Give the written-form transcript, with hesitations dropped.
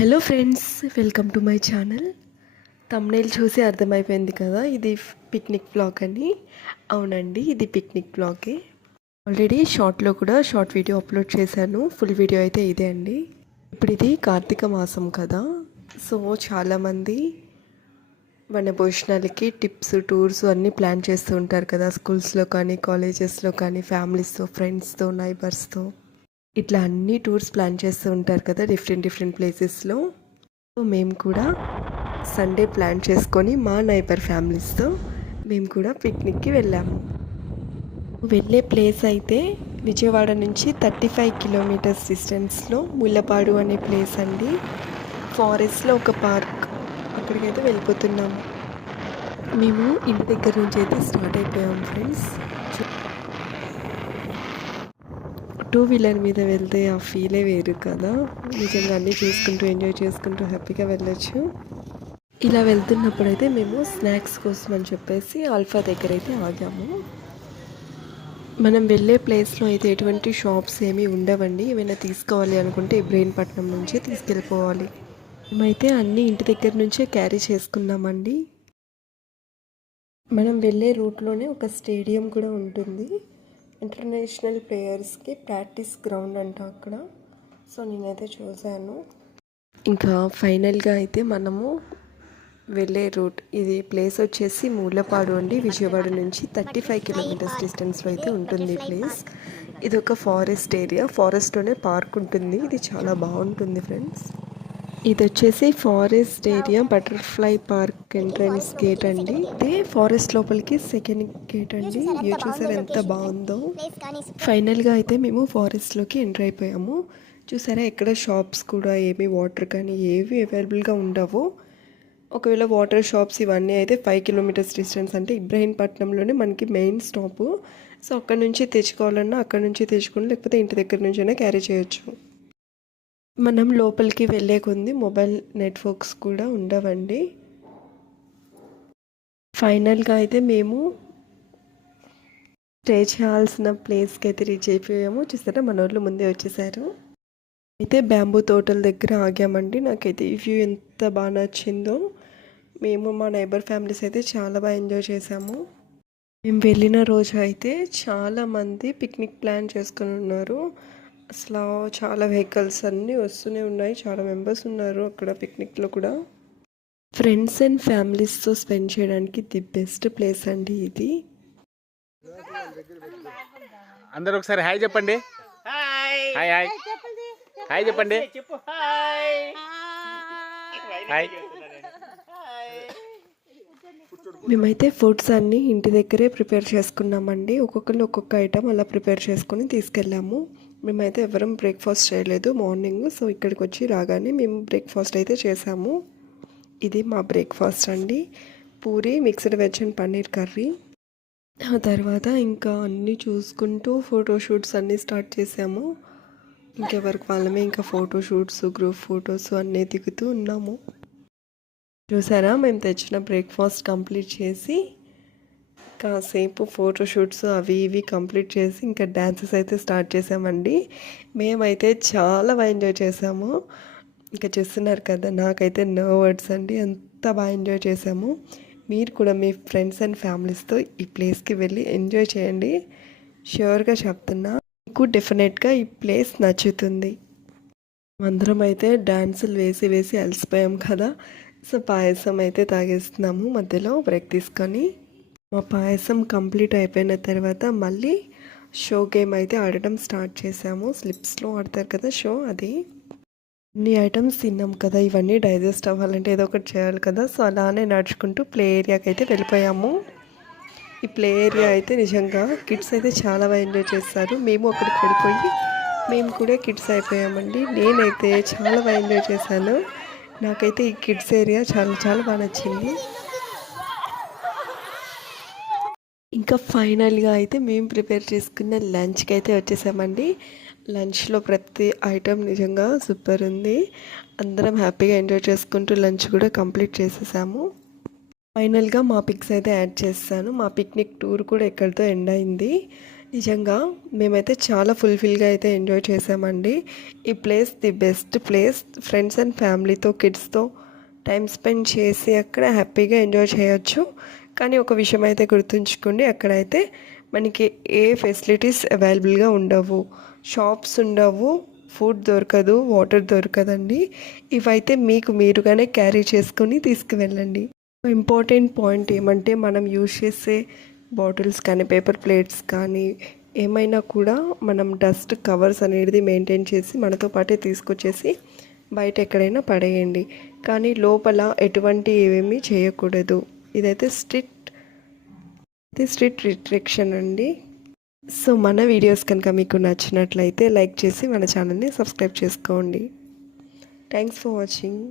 Hello friends, welcome to my channel. Thumbnail చూసి అర్థమైపోయింది కదా, ఇది పిక్నిక్ బ్లాగ్ అని. అవునండి, ఇది పిక్నిక్ బ్లాగే. ఆల్రెడీ షార్ట్లో కూడా షార్ట్ వీడియో అప్లోడ్ చేశాను. ఫుల్ వీడియో అయితే ఇదే అండి. ఇప్పుడు ఇది కార్తీక మాసం కదా, సో చాలామంది మన భోజనాలకి టిప్స్, టూర్స్ అన్నీ ప్లాన్ చేస్తూ ఉంటారు కదా, స్కూల్స్లో కానీ, కాలేజెస్లో కానీ, ఫ్యామిలీస్తో, ఫ్రెండ్స్తో, నైబర్స్తో ఇట్లా అన్ని టూర్స్ ప్లాన్ చేస్తూ ఉంటారు కదా, డిఫరెంట్ ప్లేసెస్లో. సో మేము కూడా సండే ప్లాన్ చేసుకొని మా నైబర్ ఫ్యామిలీస్తో మేము కూడా పిక్నిక్కి వెళ్ళాము. వెళ్ళే ప్లేస్ అయితే విజయవాడ నుంచి 35 కిలోమీటర్స్ డిస్టెన్స్లో ముల్లపాడు అనే ప్లేస్ అండి. ఫారెస్ట్లో ఒక పార్క్, అక్కడికైతే వెళ్ళిపోతున్నాము. మేము ఇంటి దగ్గర నుంచి అయితే స్టార్ట్ అయిపోయాము ఫ్రెండ్స్. టూ వీలర్ మీద వెళ్తే ఆ ఫీలే వేరు కదా, నిజంగా అన్నీ చూసుకుంటూ ఎంజాయ్ చేసుకుంటూ హ్యాపీగా వెళ్ళొచ్చు. ఇలా వెళ్తున్నప్పుడు అయితే మేము స్నాక్స్ కోసం అని చెప్పేసి ఆల్ఫా దగ్గర అయితే ఆగాము. మనం వెళ్ళే ప్లేస్లో అయితే ఎటువంటి షాప్స్ ఏమీ ఉండవండి. ఏమైనా తీసుకోవాలి అనుకుంటే ఇబ్రహీంపట్నం నుంచే తీసుకెళ్ళిపోవాలి. మేమైతే అన్నీ ఇంటి దగ్గర నుంచే క్యారీ చేసుకున్నామండి. మనం వెళ్ళే రూట్లోనే ఒక స్టేడియం కూడా ఉంటుంది. ఇంటర్నేషనల్ ప్లేయర్స్కి ప్రాక్టీస్ గ్రౌండ్ అంట అక్కడ. సో నేనైతే చూశాను. ఇంకా ఫైనల్గా అయితే మనము వెళ్ళే రూట్ ఇది ప్లేస్ వచ్చేసి మూలపాడు అండి. విజయవాడ నుంచి 35 కిలోమీటర్స్ డిస్టెన్స్లో అయితే ఉంటుంది ప్లేస్. ఇది ఒక ఫారెస్ట్ ఏరియా, ఫారెస్ట్లోనే పార్క్ ఉంటుంది. ఇది చాలా బాగుంటుంది ఫ్రెండ్స్. ఇది వచ్చేసి forest area butterfly park entrance gate అండి. ఇదే ఫారెస్ట్ లోపలికి సెకండ్ గేట్ అండి. వ్యూ చూసారు ఎంత బాగుందో. ఫైనల్గా అయితే మేము ఫారెస్ట్లోకి ఎంటర్ అయిపోయాము. చూసారా, ఎక్కడ షాప్స్ కూడా ఏమి వాటర్ కానీ ఏవి అవైలబుల్గా ఉండవు. ఒకవేళ వాటర్ షాప్స్ ఇవన్నీ అయితే 5 కిలోమీటర్స్ డిస్టెన్స్, అంటే ఇబ్రహీంపట్నంలోనే మనకి మెయిన్ స్టాప్. సో అక్కడ నుంచి తెచ్చుకోవాలన్నా అక్కడ నుంచి తెచ్చుకుని, లేకపోతే ఇంటి దగ్గర నుంచైనా క్యారీ చేయొచ్చు. మనం లోపలికి వెళ్ళే కొద్ది మొబైల్ నెట్వర్క్స్ కూడా ఉండవండి. ఫైనల్గా అయితే మేము స్టే చేయాల్సిన ప్లేస్కి అయితే రీచ్ అయిపోయాము. చూస్తారా, మన వాళ్ళు ముందే వచ్చేసారు. అయితే బ్యాంబూ తోటల దగ్గర ఆగామండి. నాకైతే ఈ వ్యూ ఎంత బాగా నచ్చిందో. మేము మా నైబర్ ఫ్యామిలీస్ అయితే చాలా బాగా ఎంజాయ్ చేసాము. మేము వెళ్ళిన రోజు అయితే చాలామంది పిక్నిక్ ప్లాన్ చేసుకొని ఉన్నారు. అసలు చాలా వెహికల్స్ అన్నీ వస్తూనే ఉన్నాయి. చాలా మెంబర్స్ ఉన్నారు అక్కడ పిక్నిక్లో కూడా. ఫ్రెండ్స్ అండ్ ఫ్యామిలీస్తో స్పెండ్ చేయడానికి ది బెస్ట్ ప్లేస్ అండి ఇది. అందరూ ఒకసారి హాయ్ చెప్పండి. హాయ్ హాయ్ హాయ్ చెప్పండి. హాయ్. మేమైతే ఫుడ్స్ అన్నీ ఇంటి దగ్గరే ప్రిపేర్ చేసుకున్నామండి. ఒక్కొక్కరు ఒక్కొక్క ఐటమ్ అలా ప్రిపేర్ చేసుకొని తీసుకెళ్ళాము. మేమైతే ఎవరం బ్రేక్ఫాస్ట్ చేయలేదు మార్నింగ్. సో ఇక్కడికి వచ్చి రాగానే మేము బ్రేక్ఫాస్ట్ అయితే చేసాము. ఇది మా బ్రేక్ఫాస్ట్ అండి. Puri, mixed veg and paneer curry. ఆ తర్వాత ఇంకా అన్నీ చూసుకుంటూ ఫోటోషూట్స్ అన్నీ స్టార్ట్ చేసాము. ఇంకెవరికి వాళ్ళమే ఇంకా ఫోటోషూట్స్, గ్రూప్ ఫొటోస్ అన్నీ దిగుతూ ఉన్నాము. చూసారా, మేము తెచ్చిన బ్రేక్ఫాస్ట్ కంప్లీట్ చేసి కాసేపు ఫోటోషూట్స్ అవి ఇవి కంప్లీట్ చేసి ఇంకా డ్యాన్సెస్ అయితే స్టార్ట్ చేసామండి. మేమైతే చాలా బాగా ఎంజాయ్ చేసాము. ఇంకా చూస్తున్నారు కదా, నాకైతే నో వర్డ్స్ అండి, అంత బాగా ఎంజాయ్ చేసాము. మీరు కూడా మీ ఫ్రెండ్స్ అండ్ ఫ్యామిలీస్తో ఈ ప్లేస్కి వెళ్ళి ఎంజాయ్ చేయండి. ష్యూర్గా చెప్తున్నా, మీకు డెఫినెట్గా ఈ ప్లేస్ నచ్చుతుంది. అందరం అయితే డ్యాన్సులు వేసి వేసి అలసిపోయాం కదా, సో పాయసం అయితే తాగేస్తున్నాము మధ్యలో బ్రేక్ తీసుకొని. మా పాయసం కంప్లీట్ అయిపోయిన తర్వాత మళ్ళీ షో గేమ్ అయితే ఆడటం స్టార్ట్ చేసాము. స్లిప్స్లో ఆడతారు కదా షో, అది. అన్ని ఐటమ్స్ తిన్నాం కదా, ఇవన్నీ డైజెస్ట్ అవ్వాలంటే ఏదో ఒకటి చేయాలి కదా. సో అలానే నడుచుకుంటూ ప్లే ఏరియాకి అయితే వెళ్ళిపోయాము. ఈ ప్లే ఏరియా అయితే నిజంగా కిడ్స్ అయితే చాలా బాగా ఎంజాయ్ చేస్తారు. మేము అక్కడికి వెళ్ళిపోయి మేము కూడా కిడ్స్ అయిపోయామండి. నేనైతే చాలా బాగా ఎంజాయ్ చేశాను. నాకైతే ఈ కిడ్స్ ఏరియా చాలా చాలా బాగా నచ్చింది. ఇంకా ఫైనల్గా అయితే మేము ప్రిపేర్ చేసుకున్న లంచ్కి అయితే వచ్చేసామండి. లంచ్లో ప్రతి ఐటెం నిజంగా సూపర్ ఉంది. అందరం హ్యాపీగా ఎంజాయ్ చేసుకుంటూ లంచ్ కూడా కంప్లీట్ చేసేసాము. ఫైనల్గా మా పిక్స్ అయితే యాడ్ చేస్తాను. మా పిక్నిక్ టూర్ కూడా ఎక్కడితో ఎండ్ అయింది. నిజంగా మేమైతే చాలా ఫుల్ఫిల్గా అయితే ఎంజాయ్ చేసామండి. ఈ place the best place. Friends and ఫ్యామిలీతో కిడ్స్తో టైం స్పెండ్ చేసి అక్కడ హ్యాపీగా ఎంజాయ్ చేయొచ్చు. కానీ ఒక విషయం అయితే గుర్తుంచుకోండి, అక్కడైతే మనకి ఏ ఫెసిలిటీస్ అవైలబుల్గా ఉండవు, షాప్స్ ఉండవు, ఫుడ్ దొరకదు, వాటర్ దొరకదండి. ఇవైతే మీకు మీరుగానే క్యారీ చేసుకొని తీసుకువెళ్ళండి. ఇంపార్టెంట్ పాయింట్ ఏమంటే మనం యూజ్ చేసే బాటిల్స్ కానీ పేపర్ ప్లేట్స్ కానీ ఏమైనా కూడా మనం డస్ట్ కవర్స్ అనేది మెయింటైన్ చేసి మనతో పాటే తీసుకొచ్చేసి బయట ఎక్కడైనా పడేయండి. కానీ లోపల ఎటువంటి ఏమీ చేయకూడదు. ఇదైతే స్ట్రిక్ట్ రిస్ట్రిక్షన్ అండి. సో మన వీడియోస్ కనుక మీకు నచ్చినట్లయితే లైక్ చేసి మన ఛానల్ని సబ్స్క్రైబ్ చేసుకోండి. Thanks for watching.